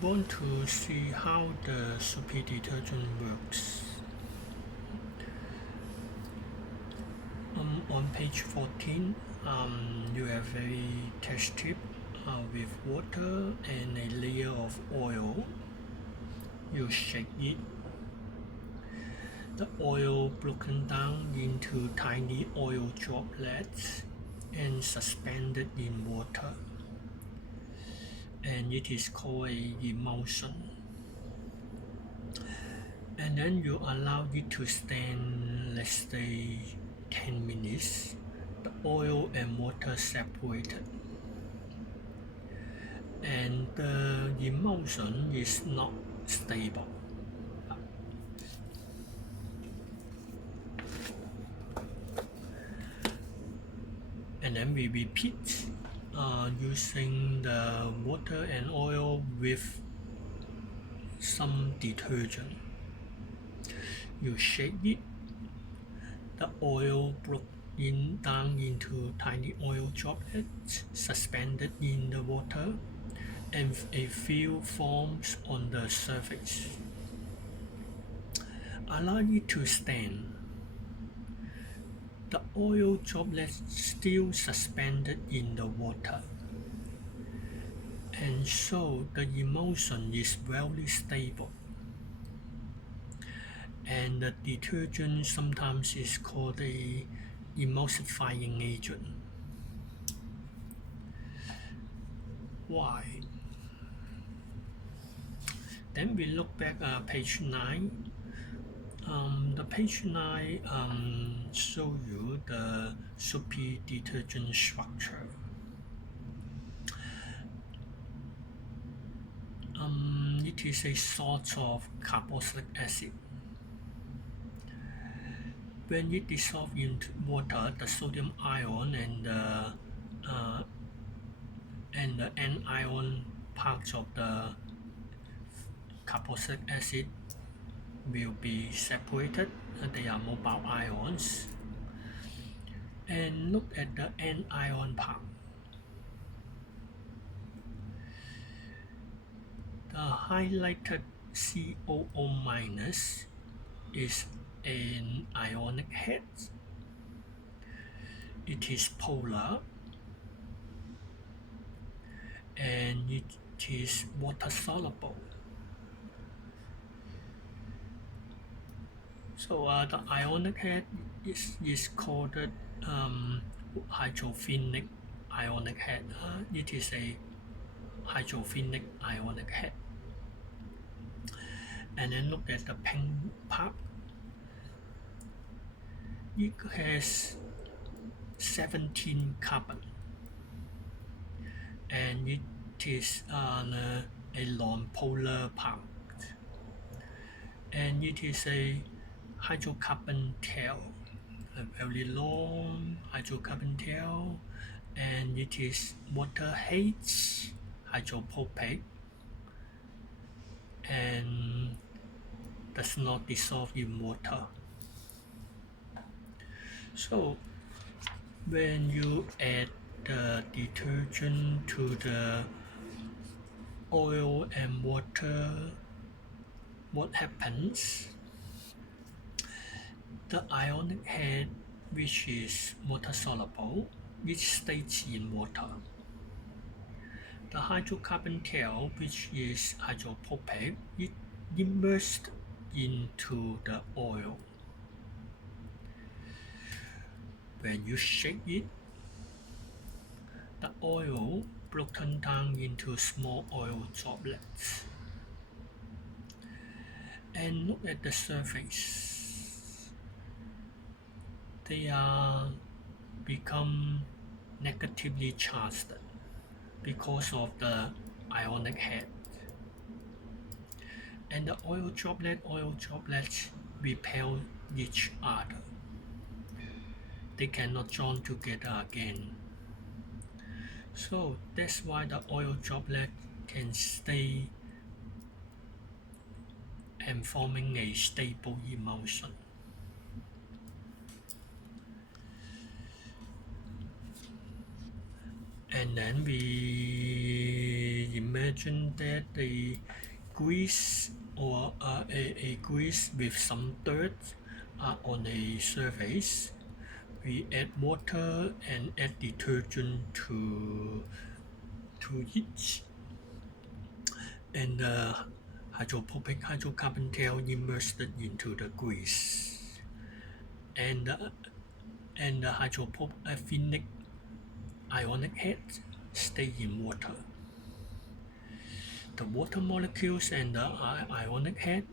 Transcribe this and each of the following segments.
want to see how the soapy detergent works. On page 14, you have a test tube with water and a layer of oil. You shake it. The oil broken down into tiny oil droplets and suspended in water, and it is called a emulsion. And then you allow it to stand, let's say, 10 minutes. The oil and water separated, and the emulsion is not stable. And then we repeat using the water and oil with some detergent. You shake it. The oil broke down into tiny oil droplets suspended in the water, and a film forms on the surface. Allow it to stand. The oil droplets still suspended in the water, and so the emulsion is very stable. And the detergent sometimes is called a emulsifying agent. Why? Then we look back at page 9. The page 9 show you the soapy detergent structure. It is a sort of carboxylic acid. When it dissolves into water, the sodium ion and the anion parts of the carboxylic acid will be separated. They are mobile ions. And look at the anion part. The highlighted COO minus is an ionic head. It is polar and it is water soluble. So the ionic head is called hydrophilic ionic head. It is a hydrophilic ionic head. And then look at the pink part. It has 17 carbon, and it is a non-polar part, and it is a hydrocarbon tail, a very long hydrocarbon tail, and it is water H hydrophobic and does not dissolve in water. So when you add the detergent to the oil and water, what happens? The ionic head, which is water soluble, it stays in water. The hydrocarbon tail, which is hydrophobic, it immersed into the oil. When you shake it, the oil broken down into small oil droplets. And look at the surface. They are become negatively charged because of the ionic head. And the oil droplets repel each other. They cannot join together again. So that's why the oil droplet can stay and forming a stable emulsion. And then we imagine that the grease or a grease with some dirt are on a surface. We add water and add detergent to each, and the hydrophobic hydrocarbon tail immersed into the grease, and the hydrophobic ionic head stay in water. The water molecules and the ionic head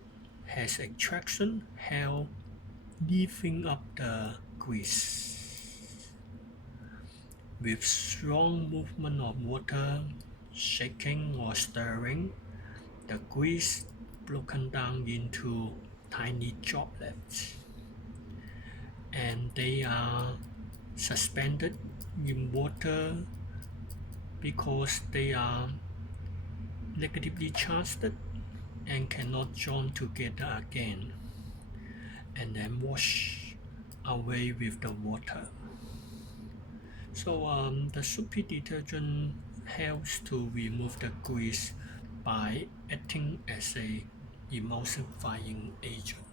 has attraction held lifting up the grease. With strong movement of water, shaking or stirring, the grease broken down into tiny droplets, and they are suspended in water because they are negatively charged and cannot join together again, and then wash away with the water. So the soapy detergent helps to remove the grease by acting as a emulsifying agent.